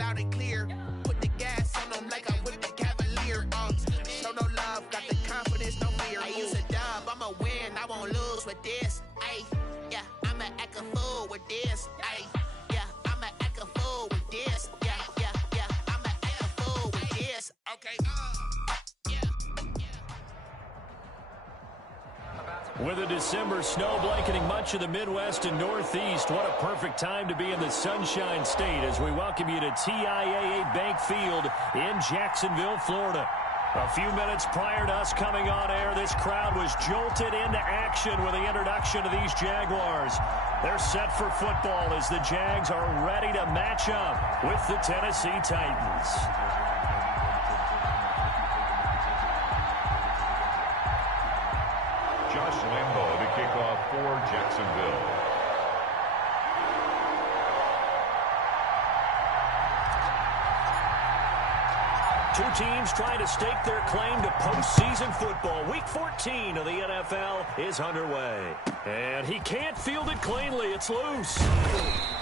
loud and clear. Put the gas on them like I'm with the Cavalier. Show no love, got the confidence, no fear. I use a dub, I'ma win, I won't lose with this. Ay, yeah, I'ma act a fool with this. Ay, yeah, I'ma act a fool with this. Yeah, yeah, yeah, I'ma act a fool with this. Okay, With a December snow blanketing much of the Midwest and Northeast, what a perfect time to be in the Sunshine State as we welcome you to TIAA Bank Field in Jacksonville, Florida. A few minutes prior to us coming on air, this crowd was jolted into action with the introduction of these Jaguars. They're set for football as the Jags are ready to match up with the Tennessee Titans. Josh Lambo to kick off for Jacksonville. Two teams trying to stake their claim to postseason football. Week 14 of the NFL is underway. And he can't field it cleanly. It's loose.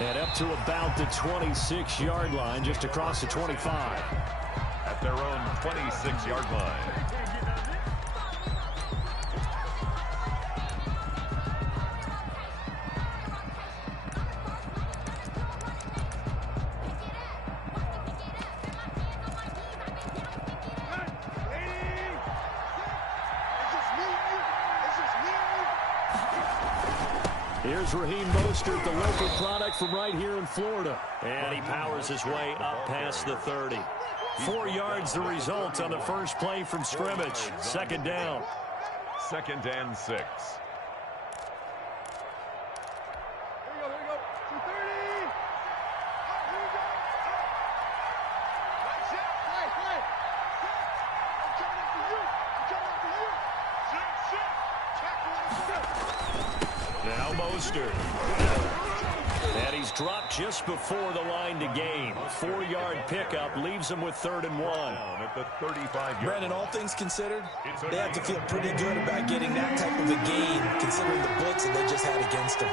And up to about the 26-yard line, just across the 25. At their own 26-yard line. Here's Raheem Mostert, the local product from right here in Florida. And he powers his way up past the 30. 4 yards the result on the first play from scrimmage. Second down. 2nd and 6. Now Mostert. And he's dropped just before the line to gain. 4-yard pickup leaves him with 3rd and 1. At the 35-yard. Brandon, all things considered, they have to feel pretty good about getting that type of a gain, considering the blitz that they just had against them.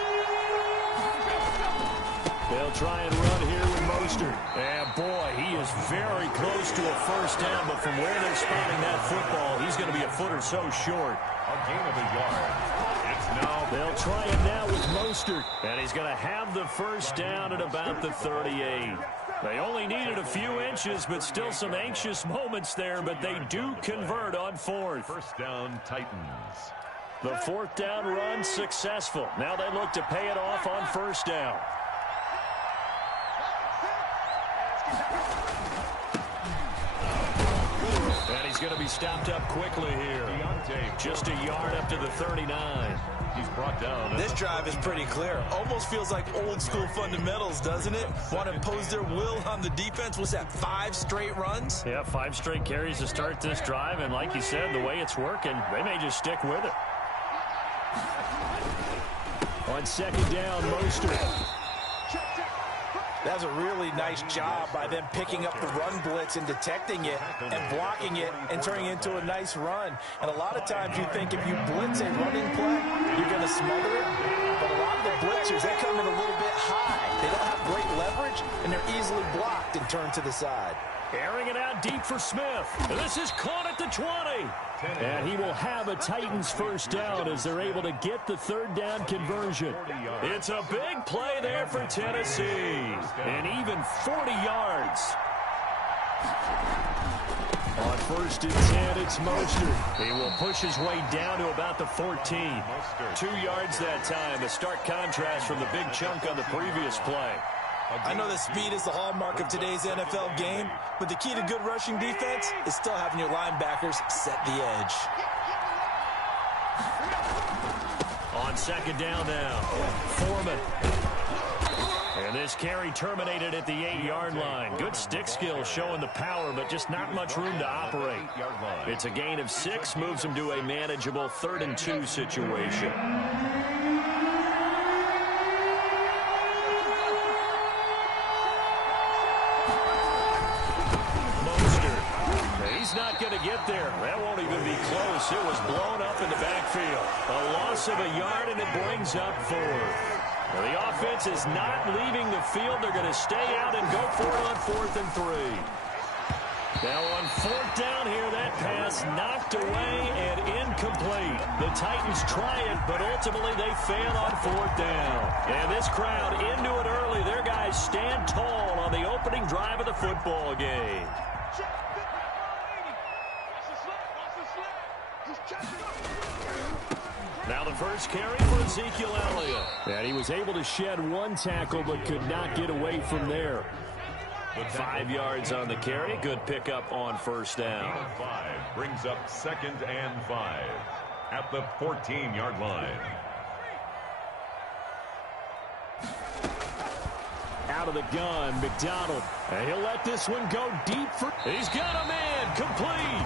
They'll try and run here with Mostert. And boy, he is very close to a first down, but from where they're spotting that football, he's going to be a foot or so short. A gain of a yard. They'll try it now with Mostert, and he's going to have the first down at about the 38. They only needed a few inches, but still some anxious moments there, but they do convert on 4th. First down, Titans. The 4th down run successful. Now they look to pay it off on 1st down. And he's going to be stopped up quickly here. Just a yard up to the 39. He's brought down. This drive is pretty clear. Almost feels like old school fundamentals, doesn't it? Want to impose their will on the defense. Was that 5 straight runs? Yeah, 5 straight carries to start this drive. And like you said, the way it's working, they may just stick with it. On 2nd down, Mostert. That was a really nice job by them picking up the run blitz and detecting it and blocking it and turning it into a nice run. And a lot of times you think if you blitz a running play, you're going to smother it. But a lot of the blitzers, they come in a little bit high. They don't have great leverage, and they're easily blocked and turned to the side. Airing it out deep for Smith. And this is caught at the 20. And he will have a Titans first down as they're able to get the 3rd down conversion. It's a big play there for Tennessee. And even 40 yards. On 1st and 10, it's Mostert. He will push his way down to about the 14. 2 yards that time. A stark contrast from the big chunk on the previous play. I know that speed is the hallmark of today's NFL game, but the key to good rushing defense is still having your linebackers set the edge. On 2nd down now, Foreman. And this carry terminated at the 8-yard line. Good stick skills showing the power, but just not much room to operate. It's a gain of 6, moves him to a manageable 3rd and 2 situation. He's not going to get there. That won't even be close. It was blown up in the backfield. A loss of a yard, and it brings up 4th. Well, the offense is not leaving the field. They're going to stay out and go for it on 4th and 3. Now on 4th down here, that pass knocked away and incomplete. The Titans try it, but ultimately they fail on 4th down. And this crowd into it early. Their guys stand tall on the opening drive of the football game. Now the first carry for Ezekiel Elliott. And he was able to shed one tackle but could not get away from there. 5 yards on the carry. Good pickup on 1st down. 5 brings up 2nd and 5 at the 14-yard line. Out of the gun, McDonald. And he'll let this one go deep. He's got a man complete.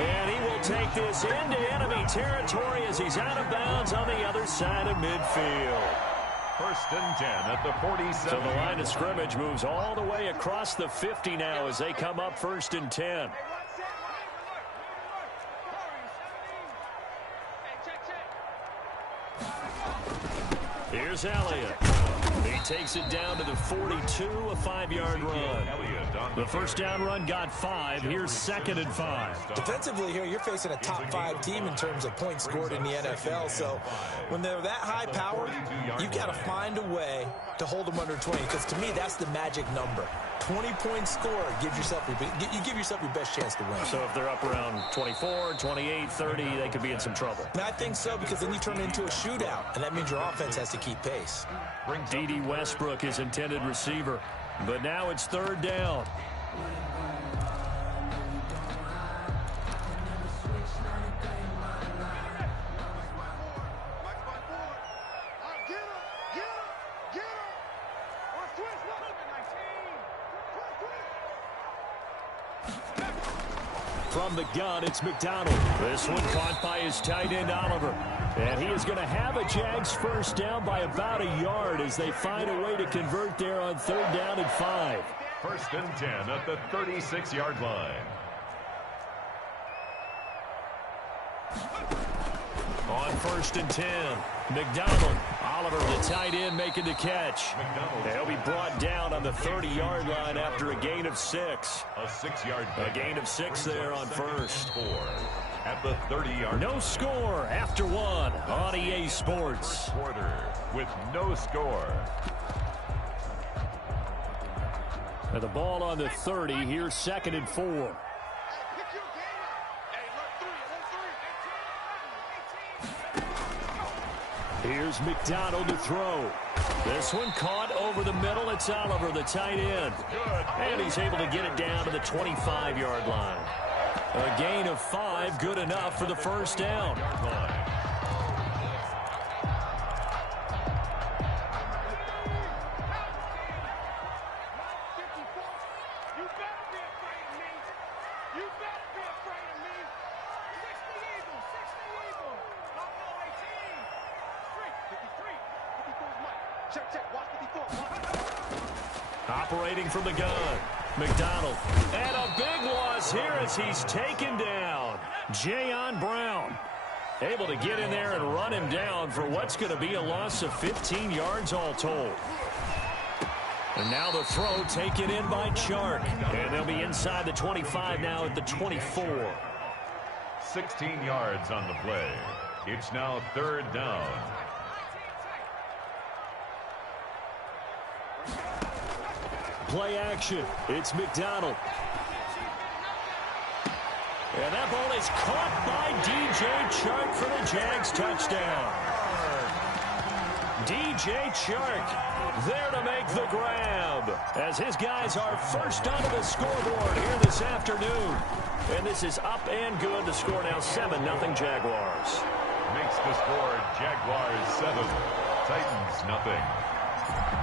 And he will take this into enemy territory as he's out of bounds on the other side of midfield. 1st and 10 at the 47. So the line of scrimmage moves all the way across the 50 now as they come up 1st and 10. Here's Elliott. He takes it down to the 42, a 5-yard run. The 1st down run got 5. Here's 2nd and 5. Defensively here, you're facing a top 5 team in terms of points scored in the NFL. So when they're that high powered, you've got to find a way to hold them under 20. Because to me, that's the magic number. 20-point score gives yourself you give yourself your best chance to win. So if they're up around 24, 28, 30, they could be in some trouble. And I think so, because then you turn it into a shootout, and that means your offense has to keep pace. D.D. Westbrook is intended receiver, but now it's 3rd down. From the gun, it's McDonald. This one caught by his tight end, Oliver. And he is going to have a Jags 1st down by about a yard as they find a way to convert there on 3rd down and 5. 1st and 10 at the 36-yard line. On 1st and 10, McDonald. Oliver, the tight end, making the catch. They'll be brought down on the 30-yard line after a gain of 6. A 6-yard gain of 6 there on 1st. 4 at the 30-yard. No score after 1 on EA Sports. Quarter with no score. And the ball on the 30. Here's 2nd and 4. Here's McDonald to throw. This one caught over the middle. It's Oliver, the tight end. And he's able to get it down to the 25-yard line. A gain of 5, good enough for the 1st down. Operating from the gun, McDonald. And a big loss here as he's taken down. Jayon Brown able to get in there and run him down for what's going to be a loss of 15 yards all told. And now the throw taken in by Chark. And they'll be inside the 25 now at the 24. 16 yards on the play. It's now 3rd down. Play action. It's McDonald. And that ball is caught by DJ Chark for the Jags touchdown. DJ Chark there to make the grab as his guys are first onto the scoreboard here this afternoon. And this is up and good. The score now 7-0 Jaguars. Makes the score Jaguars 7, Titans nothing.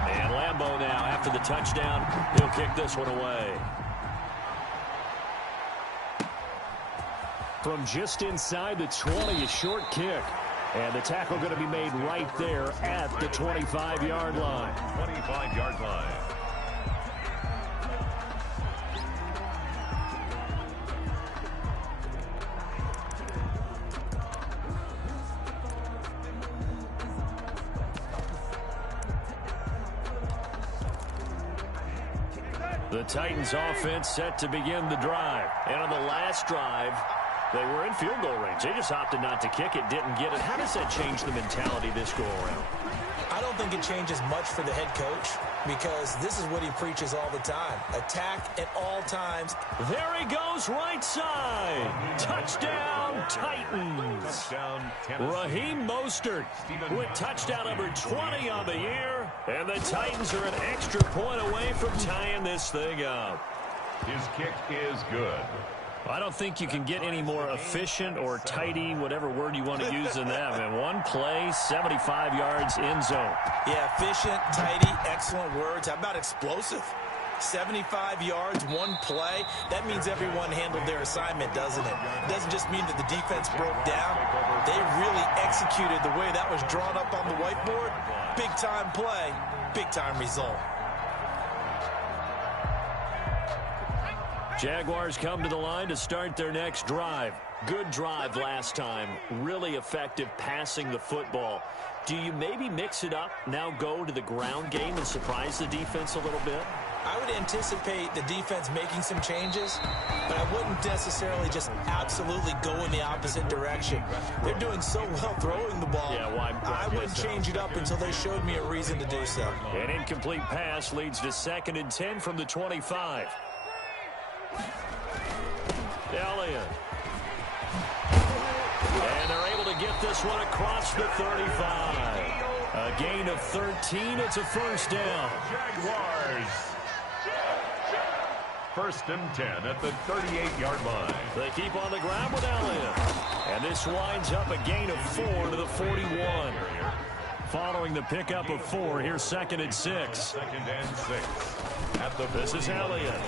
And Lambeau now, after the touchdown, he'll kick this one away. From just inside the 20, a short kick. And the tackle going to be made right there at the 25-yard line. 25-yard line. The Titans offense set to begin the drive. And on the last drive, they were in field goal range. They just opted not to kick it, didn't get it. How does that change the mentality this go around? I don't think it changes much for the head coach because this is what he preaches all the time. Attack at all times. There he goes, right side. Touchdown, Titans. Touchdown, Raheem Mostert with touchdown number 20 on the year. And the Titans are an extra point away from tying this thing up. His kick is good. I don't think you can get any more efficient or tidy, whatever word you want to use in that. And one play, 75 yards in zone. Yeah, efficient, tidy, excellent words. How about explosive? 75 yards, one play. That means everyone handled their assignment, doesn't it? It doesn't just mean that the defense broke down. They really executed the way that was drawn up on the whiteboard. Big-time play, big-time result. Jaguars come to the line to start their next drive. Good drive last time. Really effective passing the football. Do you maybe mix it up, now go to the ground game and surprise the defense a little bit? I would anticipate the defense making some changes, but I wouldn't necessarily just absolutely go in the opposite direction. They're doing so well throwing the ball. Yeah, well, I wouldn't change it up until they showed me a reason to do so. An incomplete pass leads to 2nd and 10 from the 25. Elliott. And they're able to get this one across the 35. A gain of 13. It's a first down. Jaguars. 1st and 10 at the 38-yard line. They keep on the ground with Elliott. And this winds up a gain of 4 to the 41. Following the pickup of 4, here's 2nd and 6. 2nd and 6 at the This is Elliott.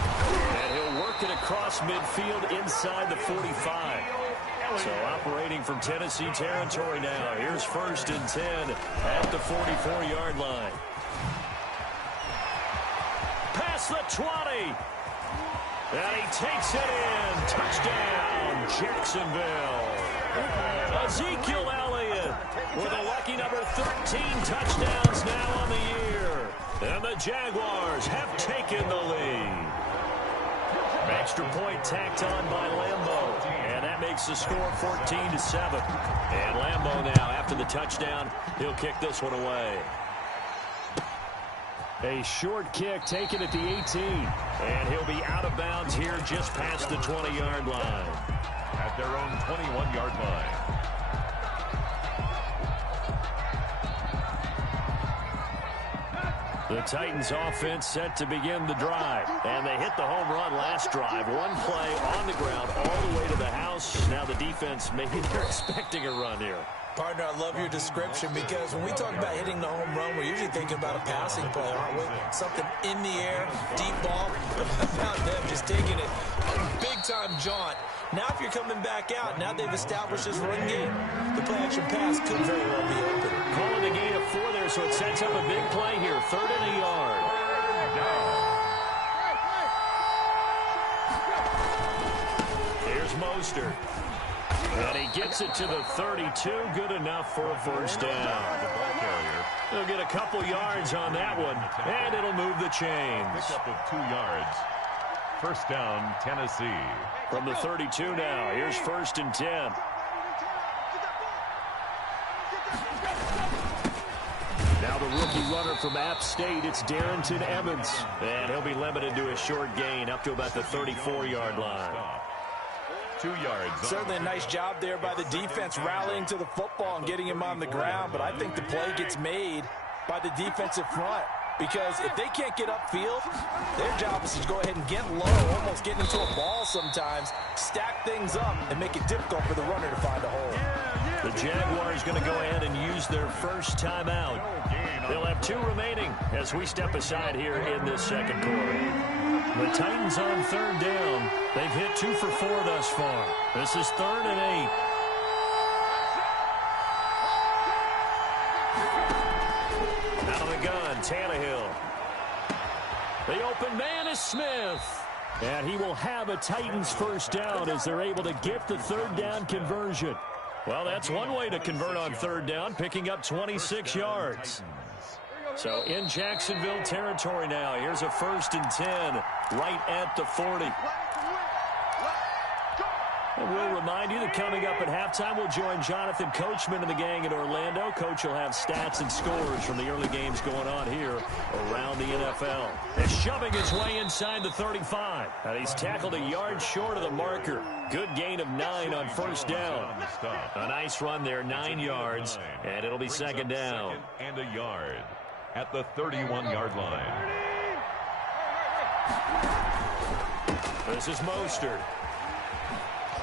And he'll work it across midfield inside the 45. So operating from Tennessee territory now. Here's 1st and 10 at the 44-yard line. Past the 20. And he takes it in. Touchdown, Jacksonville. Ezekiel Elliott with a lucky number 13 touchdowns now on the year. And the Jaguars have taken the lead. Extra point tacked on by Lambo. And that makes the score 14-7. And Lambo now, after the touchdown, he'll kick this one away. A short kick taken at the 18. And he'll be out of bounds here just past the 20-yard line. At their own 21-yard line. The Titans offense set to begin the drive. And they hit the home run last drive. One play on the ground all the way to the house. Now the defense, maybe they're expecting a run here. Partner, I love your description because when we talk about hitting the home run, we're usually thinking about a passing play, aren't we? Something in the air, deep ball. About them just taking it a big-time jaunt. Now if you're coming back out, now they've established this run game, the play-action pass could very well be open. Calling the gain of 4 there, so it sets up a big play here. 3rd and a yard. Here's Mostert. And he gets it to the 32. Good enough for a first down. The ball carrier. They'll get a couple yards on that one, and it'll move the chains. Pick up of 2 yards. First down, Tennessee. From the 32 now, here's 1st and 10. Now the rookie runner from App State, it's Darrington Evans. And he'll be limited to a short gain up to about the 34-yard line. 2 yards. Certainly a nice job there by the defense rallying to the football and getting him on the ground, but I think the play gets made by the defensive front because if they can't get upfield, their job is to go ahead and get low, almost get into a ball sometimes, stack things up, and make it difficult for the runner to find a hole. The Jaguars going to go ahead and use their first timeout. They'll have 2 remaining as we step aside here in this second quarter. The Titans on 3rd down. They've hit 2 for 4 thus far. This is 3rd and 8. Out of the gun, Tannehill. The open man is Smith. And he will have a Titans first down as they're able to get the 3rd down conversion. Well, that's one way to convert on 3rd down, picking up 26 yards. So in Jacksonville territory now. Here's a 1st and 10 right at the 40. And we'll remind you that coming up at halftime, we'll join Jonathan Coachman and the gang in Orlando. Coach will have stats and scores from the early games going on here around the NFL. And shoving his way inside the 35. And he's tackled a yard short of the marker. Good gain of 9 on 1st down. A nice run there, 9 yards, and it'll be 2nd down. And a yard at the 31-yard line. This is Mostert.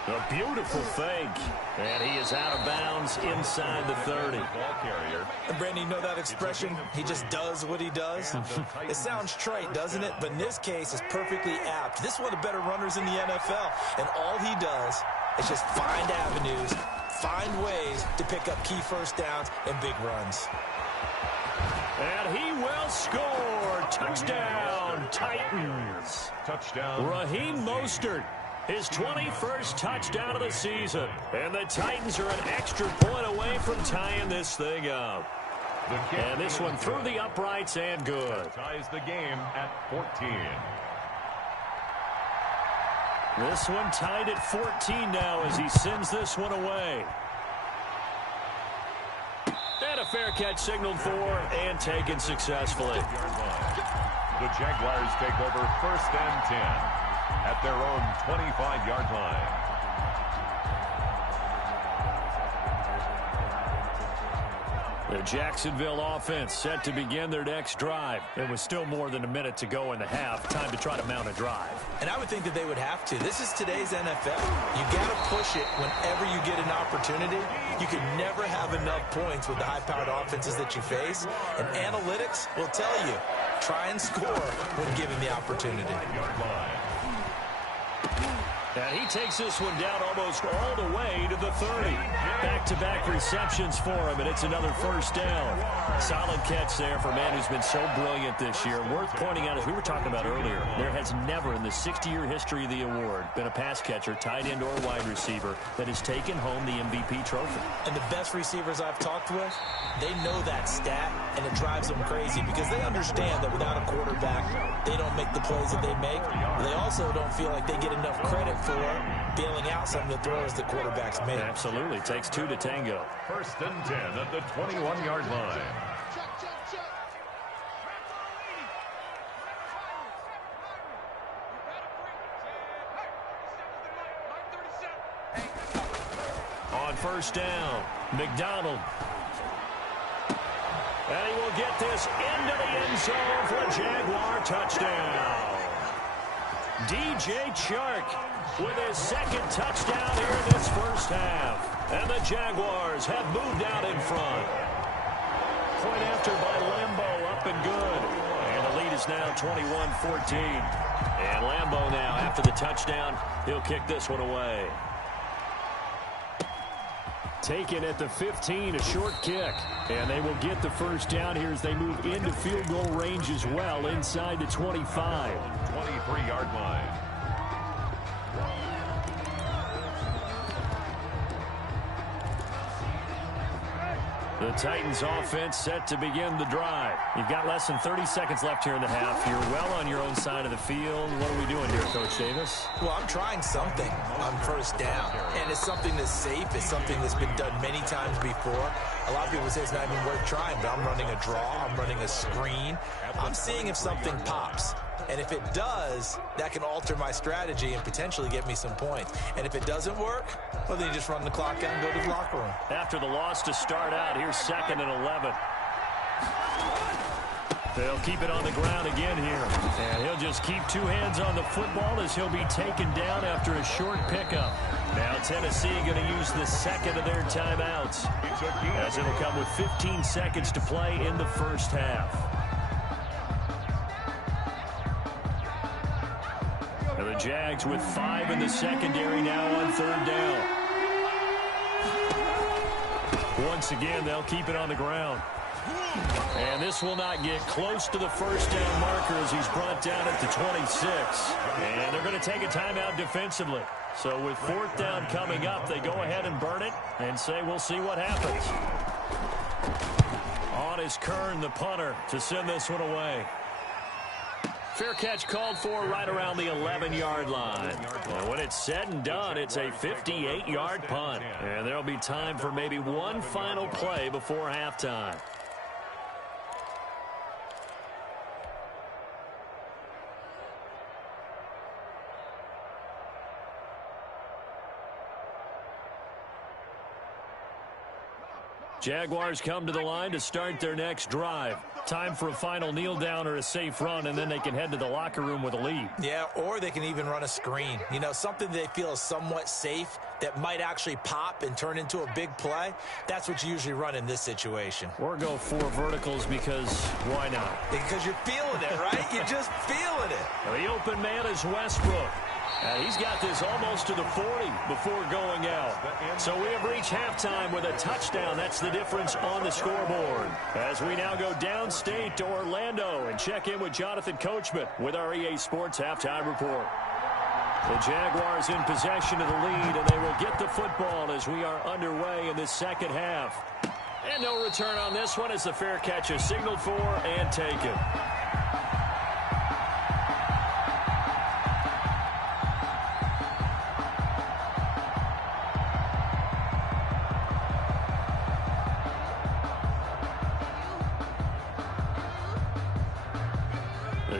A beautiful fake. And he is out of bounds inside the 30. Ball carrier. And Brandon, you know that expression? He just does what he does. It sounds trite, doesn't it? But in this case, it's perfectly apt. This is one of the better runners in the NFL. And all he does is just find avenues, find ways to pick up key 1st downs and big runs. And he will score. Touchdown, Titans. Touchdown. Raheem Mostert. His 21st touchdown of the season. And the Titans are an extra point away from tying this thing up. And this one through the uprights and good. Ties the game at 14. This one tied at 14 now as he sends this one away. And a fair catch signaled for and taken successfully. The Jaguars take over 1st and 10. At their own 25-yard line. The Jacksonville offense set to begin their next drive. It was still more than a minute to go in the half. Time to try to mount a drive. And I would think that they would have to. This is today's NFL. You got to push it whenever you get an opportunity. You can never have enough points with the high-powered offenses that you face. And analytics will tell you, try and score when given the opportunity. And he takes this one down almost all the way to the 30. Back-to-back receptions for him, and it's another 1st down. Solid catch there for a man who's been so brilliant this year. Worth pointing out, as we were talking about earlier, there has never in the 60-year history of the award been a pass catcher, tight end, or wide receiver that has taken home the MVP trophy. And the best receivers I've talked with, they know that stat, and it drives them crazy because they understand that without a quarterback, they don't make the plays that they make. They also don't feel like they get enough credit for bailing out some of the throws the quarterbacks make. Absolutely. Takes 2 to tango. 1st and 10 at the 21-yard line. On 1st down, McDonald. And he will get this into the end zone for a Jaguar touchdown. DJ Chark with his 2nd touchdown here in this 1st half. And the Jaguars have moved out in front. Point after by Lambeau, up and good. And the lead is now 21-14. And Lambeau now, after the touchdown, he'll kick this one away. Taken at the 15, a short kick. And they will get the 1st down here as they move into field goal range as well, inside the 25. 23-yard line. The Titans offense set to begin the drive. You've got less than 30 seconds left here in the half. You're well on your own side of the field. What are we doing here, Coach Davis? Well, I'm trying something on 1st down. And it's something that's safe. It's something that's been done many times before. A lot of people say it's not even worth trying, but I'm running a draw. I'm running a screen. I'm seeing if something pops. And if it does, that can alter my strategy and potentially get me some points. And if it doesn't work, well, then you just run the clock out and go to the locker room. After the loss to start out, here's 2nd and 11. They'll keep it on the ground again here. And he'll just keep 2 hands on the football as he'll be taken down after a short pickup. Now Tennessee going to use the 2nd of their timeouts, as it'll come with 15 seconds to play in the 1st half. And the Jags with 5 in the secondary now on 3rd down. Once again, they'll keep it on the ground. And this will not get close to the 1st down marker as he's brought down at the 26. And they're going to take a timeout defensively. So with 4th down coming up, they go ahead and burn it and say we'll see what happens. on is Kern, the punter, to send this one away. Fair catch called for right around the 11-yard line. And when it's said and done, it's a 58-yard punt. And there'll be time for maybe one final play before halftime. Jaguars come to the line to start their next drive. Time for a final kneel down or a safe run, and then they can head to the locker room with a lead. Yeah, or they can even run a screen. You know, something they feel is somewhat safe that might actually pop and turn into a big play. That's what you usually run in this situation. Or go 4 verticals because why not? Because you're feeling it, right? You're just feeling it. The open man is Westbrook. He's got this almost to the 40 before going out. So we have reached halftime with a touchdown. That's the difference on the scoreboard. As we now go downstate to Orlando and check in with Jonathan Coachman with our EA Sports Halftime Report. The Jaguars in possession of the lead, and they will get the football as we are underway in this second half. And no return on this one as the fair catch is signaled for and taken.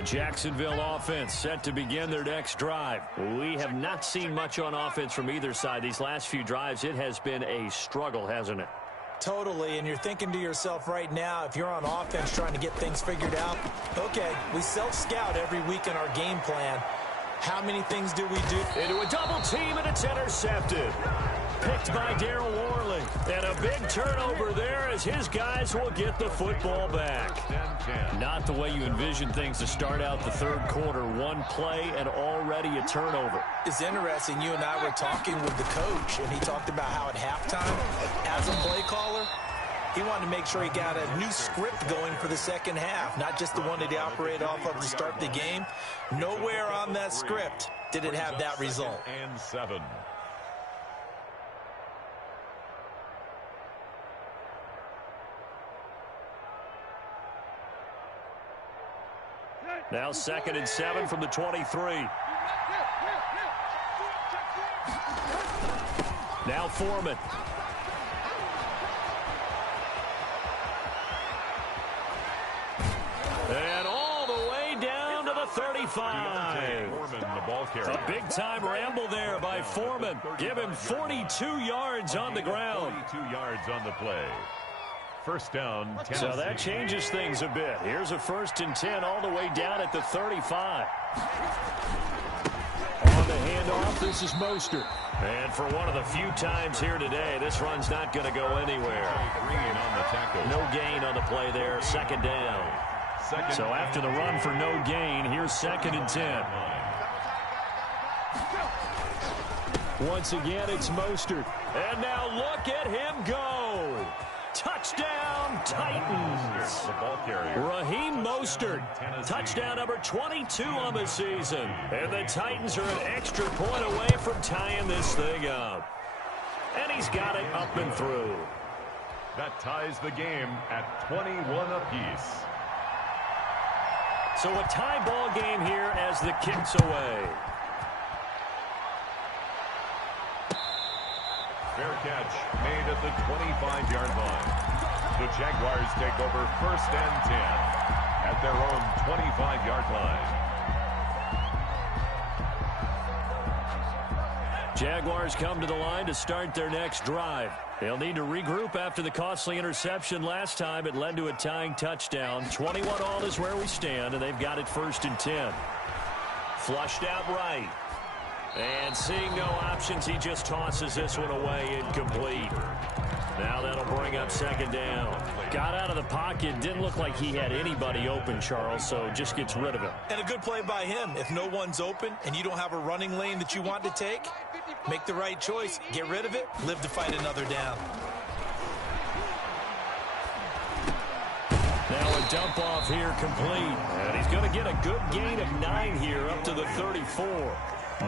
Jacksonville offense set to begin their next drive. We have not seen much on offense from either side. These last few drives, it has been a struggle, hasn't it? Totally, and you're thinking to yourself right now, if you're on offense trying to get things figured out, okay, we self-scout every week in our game plan. How many things do we do? Into a double team, and it's intercepted. Picked by Daryl Worley. And a big turnover there as his guys will get the football back. Not the way you envision things to start out the third quarter. One play and already a turnover. It's interesting. You and I were talking with the coach, and he talked about how at halftime, as a play caller, he wanted to make sure he got a new script going for the second half, not just the one that he operated off of to start the game. Nowhere on that script did it have that result. And 7. Now 2nd and 7 from the 23. Now Foreman. And all the way down to the 35. A big-time ramble there by Foreman. Give him 42 yards on the ground. 42 yards on the play. First down, Tennessee. So that changes things a bit. Here's a 1st and 10 all the way down at the 35. On the handoff, this is Mostert. And for one of the few times here today, this run's not going to go anywhere. On the tackle. No gain on the play there, 2nd down. So after the run for no gain, here's 2nd and 10. Once again, it's Mostert. And now look at him go. Touchdown, Titans. Raheem Mostert, touchdown number 22 on the season. And the Titans are an extra point away from tying this thing up. And he's got it up and through. That ties the game at 21 apiece. So a tie ball game here as the kick's away. Fair catch made at the 25-yard line. The Jaguars take over 1st and 10 at their own 25-yard line. Jaguars come to the line to start their next drive. They'll need to regroup after the costly interception last time. It led to a tying touchdown. 21-all is where we stand, and they've got it 1st and 10. Flushed out right. And seeing no options, he just tosses this one away incomplete. Now that'll bring up 2nd down. Got out of the pocket. Didn't look like he had anybody open, Charles, so just gets rid of it. And a good play by him. If no one's open and you don't have a running lane that you want to take, make the right choice. Get rid of it. Live to fight another down. Now a dump off here complete. And he's going to get a good gain of 9 here up to the 34.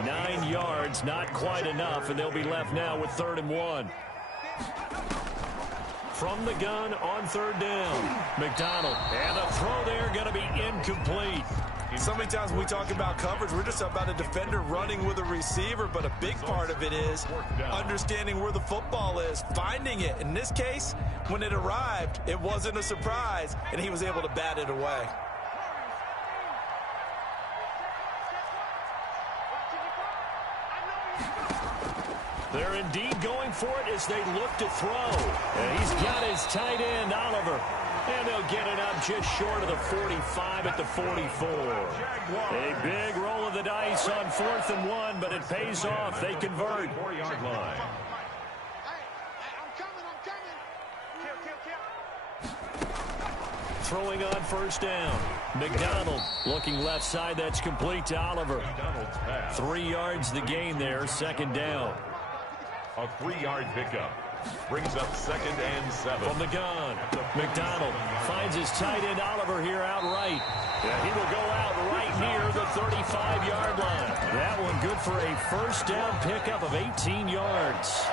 9 yards, not quite enough, and they'll be left now with 3rd and 1. from the gun on third down. McDonald, and a throw there going to be incomplete. So many times when we talk about coverage, we're just about a defender running with a receiver, but a big part of it is understanding where the football is, finding it. In this case, when it arrived, it wasn't a surprise, and he was able to bat it away. They're indeed going for it as they look to throw. And he's got his tight end, Oliver. And they'll get it up just short of the 45 at the 44. A big roll of the dice on 4th and 1, but it pays off. They convert. 4-yard line. Throwing on first down. McDonald looking left side. That's complete to Oliver. 3 yards the gain there. Second down. A 3-yard pickup. Brings up 2nd and 7. From the gun, McDonald finds his tight end Oliver here outright. And he will go out right near the 35-yard line. That one good for a first down pickup of 18 yards.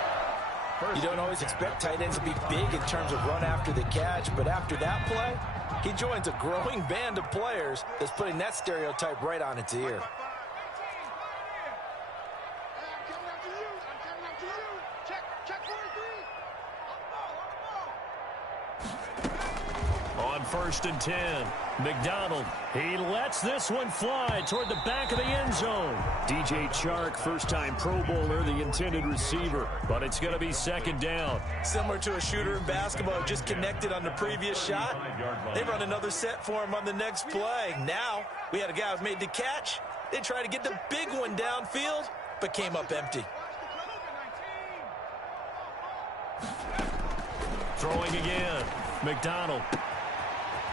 You don't always expect tight ends to be big in terms of run after the catch, but after that play, he joins a growing band of players that's putting that stereotype right on its ear. On 1st and 10, McDonald, he lets this one fly toward the back of the end zone. DJ Chark, first-time Pro Bowler, the intended receiver, but it's going to be second down. Similar to a shooter in basketball who just connected on the previous shot, they run another set for him on the next play. Now, we had a guy who made the catch. They tried to get the big one downfield, but came up empty. Throwing again, McDonald.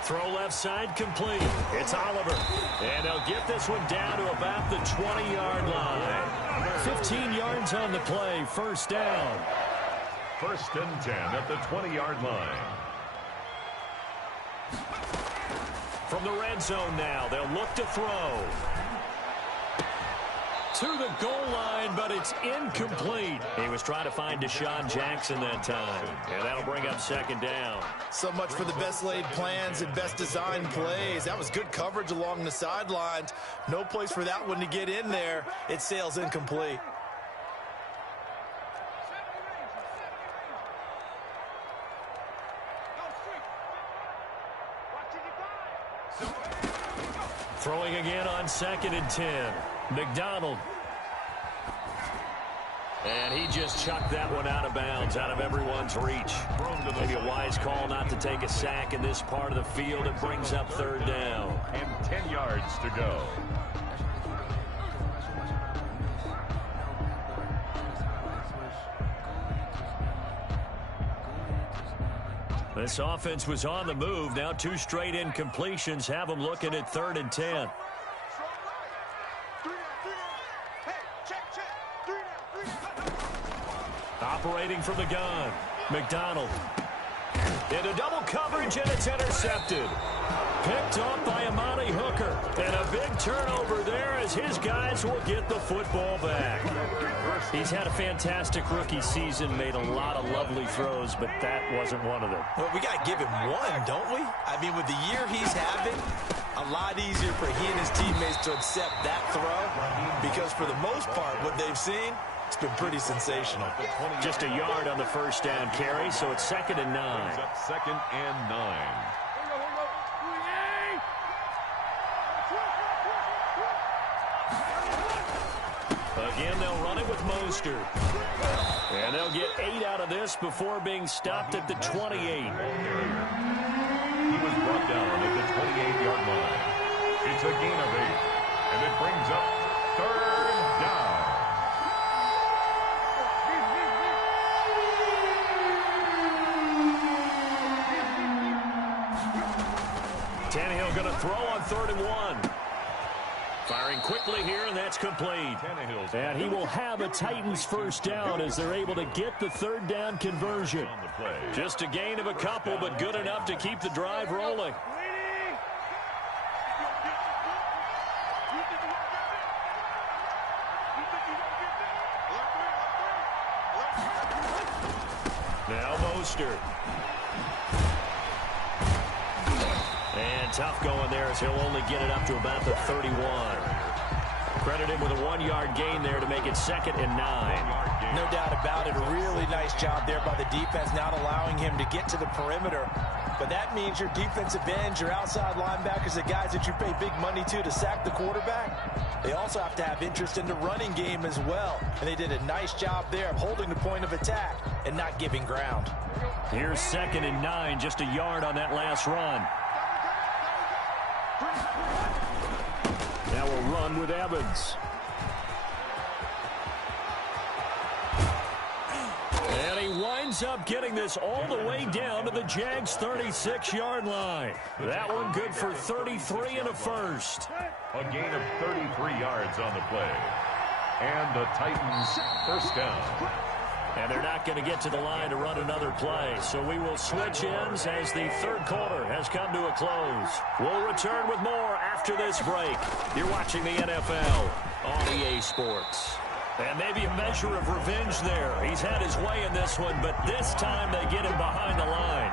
Throw left side complete. It's Oliver. And they'll get this one down to about the 20-yard line. 15 yards on the play. First down. 1st and 10 at the 20-yard line. From the red zone now, they'll look to throw. To the goal line, but it's incomplete. He was trying to find Deshaun Jackson that time. And that'll bring up second down. So much for the best laid plans and best designed plays. That was good coverage along the sidelines. No place for that one to get in there. It sails incomplete. Throwing again on 2nd and 10. McDonald. And he just chucked that one out of bounds, out of everyone's reach. Maybe a wise call not to take a sack in this part of the field. It brings up third down. And 10 yards to go. This offense was on the move. Now 2 straight incompletions have them looking at 3rd and 10. Operating from the gun, McDonald. Into double coverage, and it's intercepted. Picked off by Amani Hooker. And a big turnover there as his guys will get the football back. He's had a fantastic rookie season, made a lot of lovely throws, but that wasn't one of them. Well, we got to give him one, don't we? I mean, with the year he's having, a lot easier for he and his teammates to accept that throw because for the most part, what they've seen, it's been pretty sensational. Just a yard on the first down carry, so it's 2nd and 9. Brings up 2nd and 9. Again, they'll run it with Mostert. And they'll get 8 out of this before being stopped at the 28. He was brought down at the 28-yard line. It's a gain of 8. And it brings up 3rd down. Tannehill going to throw on 3rd and 1. Firing quickly here, and that's complete. And he will have a Titans first down as they're able to get the 3rd down conversion. Just a gain of a couple, but good enough to keep the drive rolling. Now Mostert. tough going there as he'll only get it up to about the 31. Credit him with a 1-yard gain there to make it 2nd and 9. No doubt about it. A really nice job there by the defense, not allowing him to get to the perimeter. But that means your defensive ends, your outside linebackers, the guys that you pay big money to sack the quarterback, they also have to have interest in the running game as well. And they did a nice job there of holding the point of attack and not giving ground. Here's 2nd and 9, just a yard on that last run. Now we'll run with Evans. And he winds up getting this all the way down to the Jags' 36-yard line. That one good for 33 and a first. A gain of 33 yards on the play. And the Titans first down. And they're not going to get to the line to run another play. So we will switch ends as the third quarter has come to a close. We'll return with more after this break. You're watching the NFL on EA Sports. And maybe a measure of revenge there. He's had his way in this one, but this time they get him behind the line.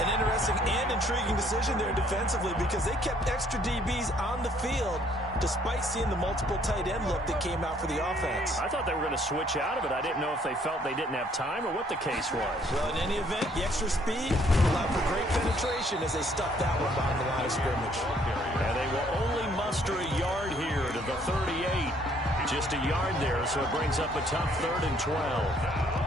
An interesting and intriguing decision there defensively because they kept extra DBs on the field despite seeing the multiple tight end look that came out for the offense. I thought they were going to switch out of it. I didn't know if they felt they didn't have time or what the case was. Well, in any event, the extra speed allowed for great penetration as they stuffed that one behind the line of scrimmage. And they will only muster a yard here to the 38. Just a yard there, so it brings up a tough 3rd and 12.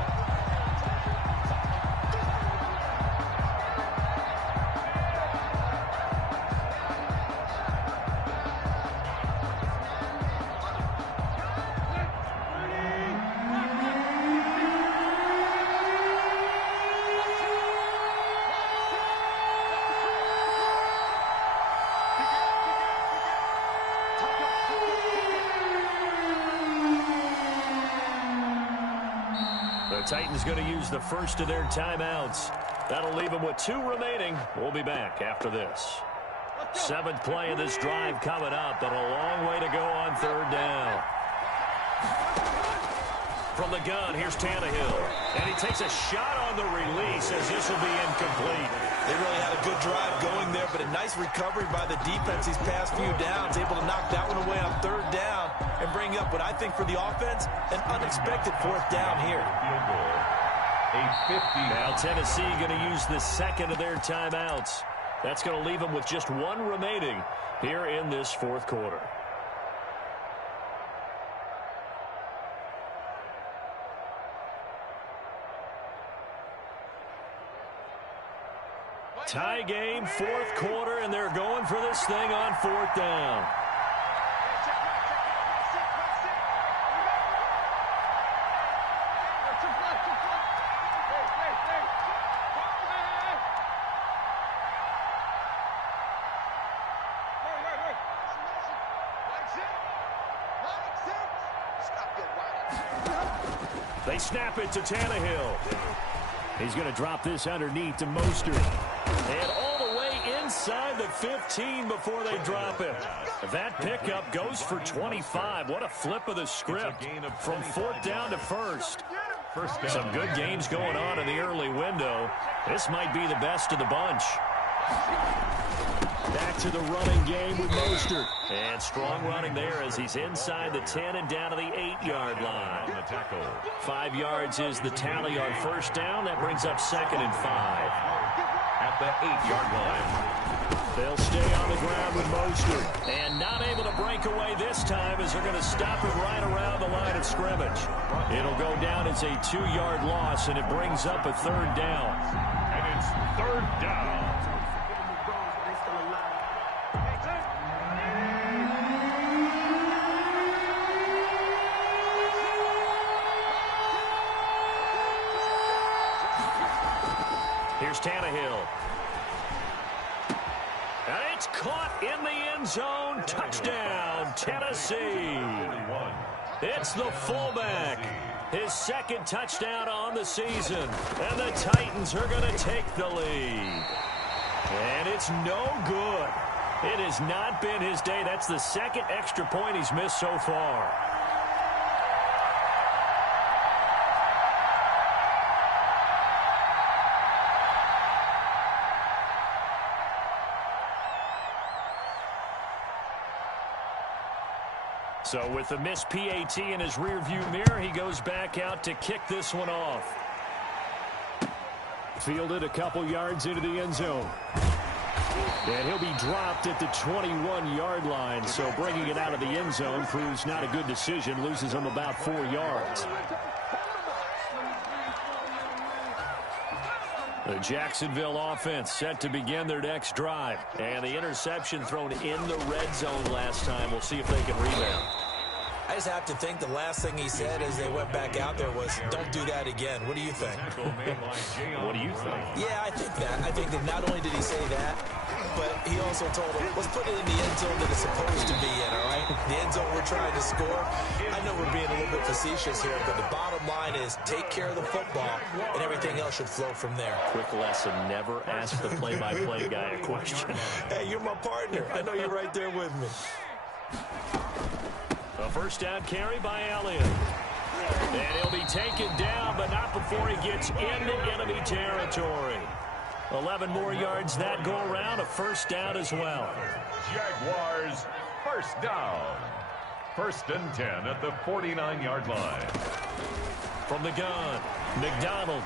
Titans going to use the first of their timeouts. That'll leave them with 2 remaining. We'll be back after this. 7th play of this drive coming up, but a long way to go on 3rd down. From the gun, here's Tannehill. And he takes a shot on the release as this will be incomplete. They really had a good drive going there, but a nice recovery by the defense these past few downs, able to knock that one away on 3rd down and bring up what I think for the offense, an unexpected 4th down here. Now Tennessee going to use the 2nd of their timeouts. That's going to leave them with just 1 remaining here in this 4th quarter. Tie game, 4th quarter, and they're going for this thing on 4th down. They snap it to Tannehill. He's going to drop this underneath to Mostert. And all the way inside the 15 before they drop it. That pickup goes for 25. What a flip of the script from 4th down to 1st. Some good games going on in the early window. This might be the best of the bunch. Back to the running game with Mostert. And strong running there as he's inside the 10 and down to the 8-yard line. 5 yards is the tally on 1st down. That brings up 2nd and 5. At the 8-yard line. They'll stay on the ground with Mostert. And not able to break away this time as they're going to stop it right around the line of scrimmage. It'll go down as a 2-yard loss, and it brings up a 3rd down. And it's 3rd down. Here's Tannehill. And it's caught in the end zone. Touchdown, Tennessee. It's the fullback. His 2nd touchdown on the season. And the Titans are going to take the lead. And it's no good. It has not been his day. That's the 2nd extra point he's missed so far. So with the missed PAT in his rearview mirror, he goes back out to kick this one off. Fielded a couple yards into the end zone. And he'll be dropped at the 21-yard line. So bringing it out of the end zone proves not a good decision. Loses him about 4 yards. The Jacksonville offense set to begin their next drive. And the interception thrown in the red zone last time. We'll see if they can rebound. I just have to think the last thing he said as they went back out there was, don't do that again. What do you think? What do you think? Yeah, I think that. I think that not only did he say that, but he also told him, let's put it in the end zone that it's supposed to be in, all right? The end zone we're trying to score. I know we're being a little bit facetious here, but the bottom line is take care of the football, and everything else should flow from there. Quick lesson, never ask the play-by-play guy a question. Hey, you're my partner. I know you're right there with me. A first down carry by Elliott. And he'll be taken down, but not before he gets into enemy territory. 11 more yards that go around, a first down as well. Jaguars, first down. 1st and 10 at the 49-yard line. From the gun, McDonald.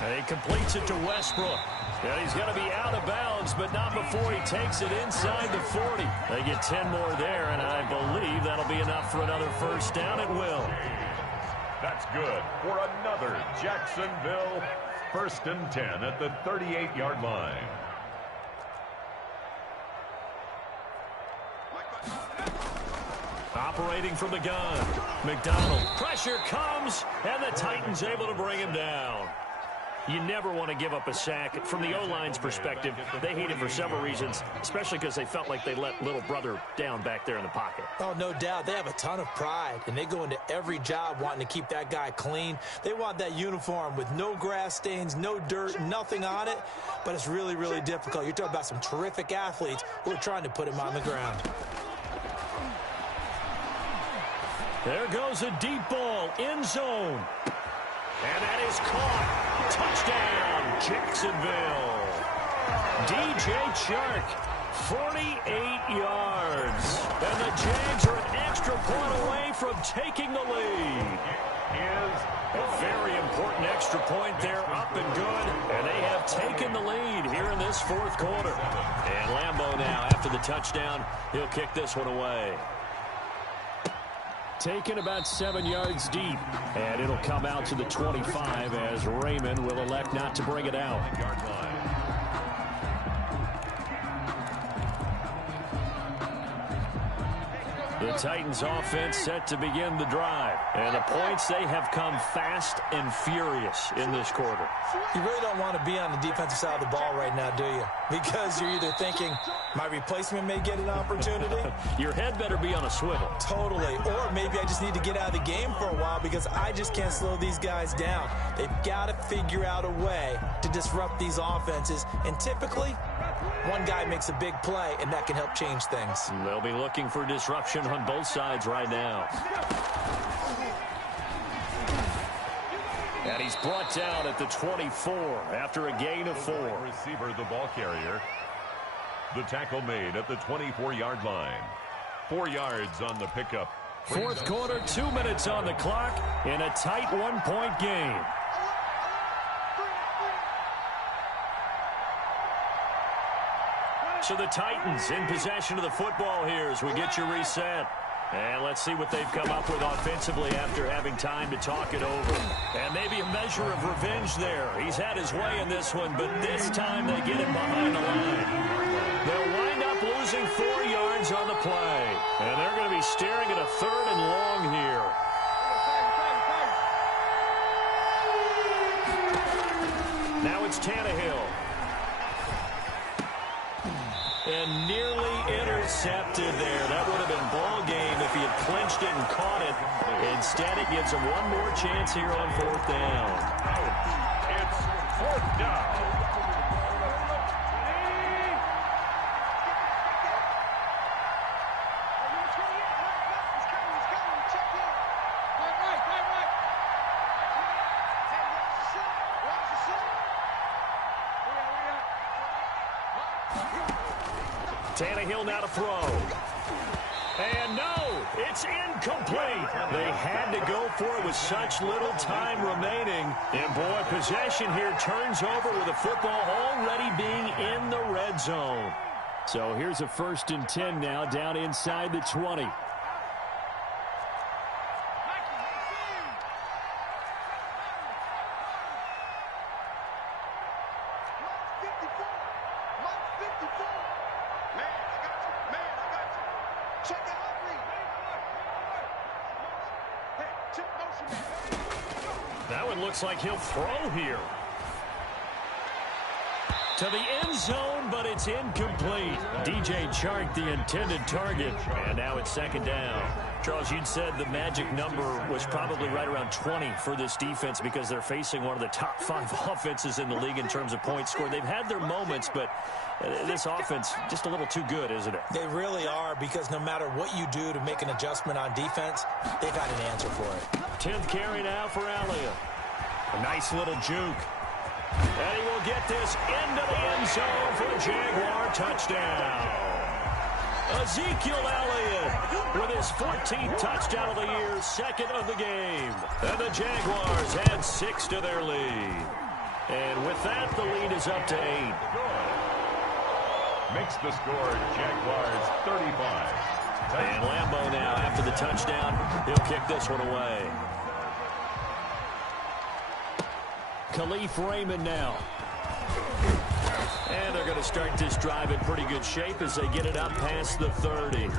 And he completes it to Westbrook. And he's going to be out of bounds, but not before he takes it inside the 40. They get 10 more there, and I believe that'll be enough for another first down. It will. That's good for another Jacksonville 1st and 10 at the 38-yard line. Operating from the gun, McDonald. Pressure comes, and the Titans able to bring him down. You never want to give up a sack. From the O-line's perspective, they hate it for several reasons, especially because they felt like they let little brother down back there in the pocket. Oh, no doubt. They have a ton of pride, and they go into every job wanting to keep that guy clean. They want that uniform with no grass stains, no dirt, nothing on it, but it's really, really difficult. You're talking about some terrific athletes who are trying to put him on the ground. There goes a deep ball, end zone. And that is caught. Touchdown, Jacksonville. DJ Chark, 48 yards. And the Jags are an extra point away from taking the lead. A very important extra point there, up and good. And they have taken the lead here in this 4th quarter. And Lambeau now, after the touchdown, he'll kick this one away. Taken about 7 yards deep, and it'll come out to the 25 as Raymond will elect not to bring it out. The Titans offense set to begin the drive, and the points, they have come fast and furious in this quarter. You really don't want to be on the defensive side of the ball right now, do you? Because you're either thinking, my replacement may get an opportunity. Your head better be on a swivel. Totally. Or maybe I just need to get out of the game for a while because I just can't slow these guys down. They've got to figure out a way to disrupt these offenses. And typically, one guy makes a big play, and that can help change things. They'll be looking for disruption on both sides right now. And he's brought down at the 24 after a gain of 4. Receiver, the ball carrier. The tackle made at the 24-yard line. 4 yards on the pickup. 4th quarter, 2 minutes on the clock in a tight 1-point game. So the Titans in possession of the football here as we get you reset. And let's see what they've come up with offensively after having time to talk it over. And maybe a measure of revenge there. He's had his way in this one, but this time they get him behind the line. They'll wind up losing 4 yards on the play. And they're going to be staring at a 3rd and long here. Now it's Tannehill. And nearly intercepted there. That would have been ball game if he had clinched it and caught it. Instead, it gives him one more chance here on 4th down. It's 4th down. Tannehill now to throw. And no, it's incomplete. They had to go for it with such little time remaining. And, boy, possession here turns over with the football already being in the red zone. So here's a 1st and 10 now down inside the 20. That one looks like he'll throw here. To the end zone, but it's incomplete. DJ Chark, the intended target. And now it's 2nd down. Charles, you'd said the magic number was probably right around 20 for this defense because they're facing one of the top 5 offenses in the league in terms of points scored. They've had their moments, but this offense just a little too good, isn't it? They really are, because no matter what you do to make an adjustment on defense, they've got an answer for it. 10th carry now for Elliott. A nice little juke. And he will get this into the end zone for a Jaguar touchdown. Ezekiel Elliott with his 14th touchdown of the year, 2nd of the game. And the Jaguars add 6 to their lead. And with that, the lead is up to 8. Makes the score Jaguars 35. And Lambeau now, after the touchdown, he'll kick this one away. Khalif Raymond now. And they're going to start this drive in pretty good shape as they get it up past the 30. The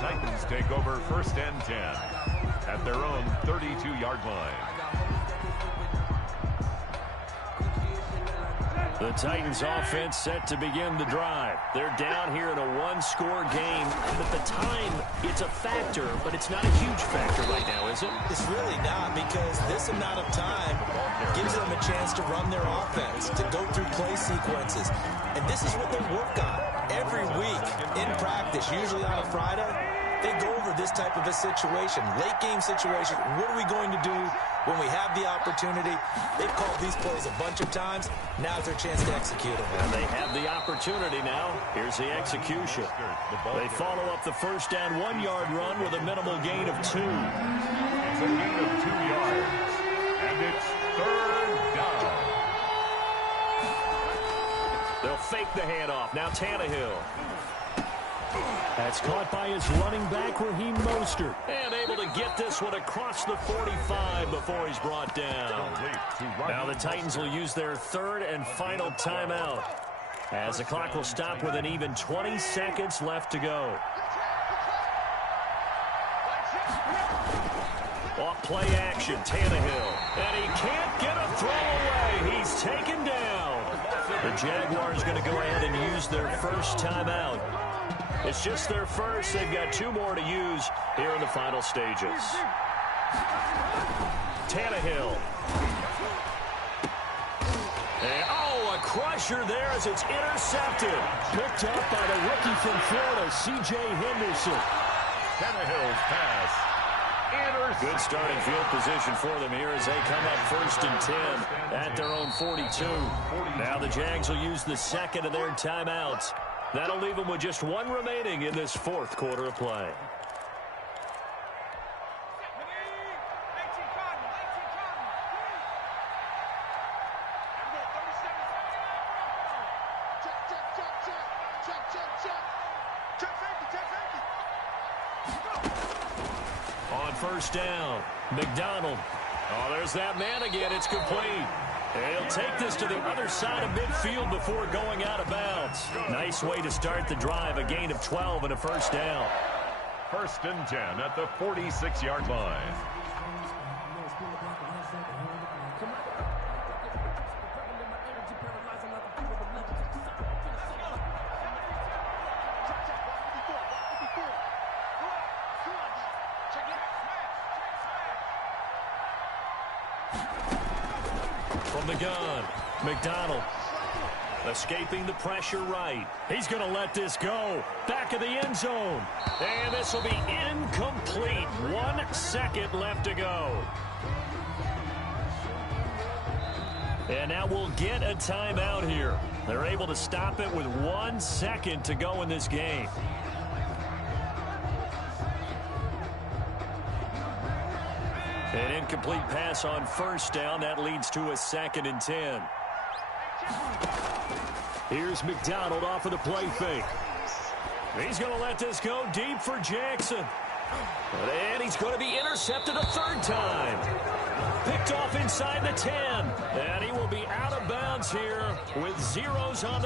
Titans take over 1st and 10 at their own 32-yard line. The Titans offense set to begin the drive. They're down here in a one-score game. At the time, it's a factor, but it's not a huge factor right now, is it? It's really not, because this amount of time gives them a chance to run their offense, to go through play sequences. And this is what they work on every week in practice, usually on a Friday. They go over this type of a situation, late game situation. What are we going to do when we have the opportunity? They've called these plays a bunch of times. Now's their chance to execute them. And they have the opportunity now. Here's the execution. They follow up the 1st down 1-yard run with a minimal gain of 2. It's a gain of 2 yards. And it's 3rd down. They'll fake the handoff. Now Tannehill. That's caught by his running back, Raheem Mostert. And able to get this one across the 45 before he's brought down. Now the Titans will use their 3rd and final timeout, as the clock will stop with an even 20 seconds left to go. Off play action, Tannehill. And he can't get a throw away. He's taken down. The Jaguars going to go ahead and use their 1st timeout. It's just their 1st. They've got 2 more to use here in the final stages. Tannehill. And, a crusher there as it's intercepted. Picked up by the rookie from Florida, C.J. Henderson. Tannehill's pass. Good starting field position for them here as they come up 1st and 10 at their own 42. Now the Jags will use the 2nd of their timeouts. That'll leave them with just 1 remaining in this 4th quarter of play. On 1st down, McDonald. Oh, there's that man again. It's complete. He'll take this to the other side of midfield before going out of bounds. Nice way to start the drive. A gain of 12 and a 1st down. 1st and 10 at the 46-yard line. From the gun, McDonald escaping the pressure right. He's going to let this go. Back of the end zone. And this will be incomplete. 1 second left to go. And now we'll get a timeout here. They're able to stop it with 1 second to go in this game. An incomplete pass on first down. That leads to a 2nd and 10. Here's McDonald off of the play fake. He's going to let this go deep for Jackson. And he's going to be intercepted a 3rd time. Picked off inside the 10. And he will be out of bounds here with zeros on the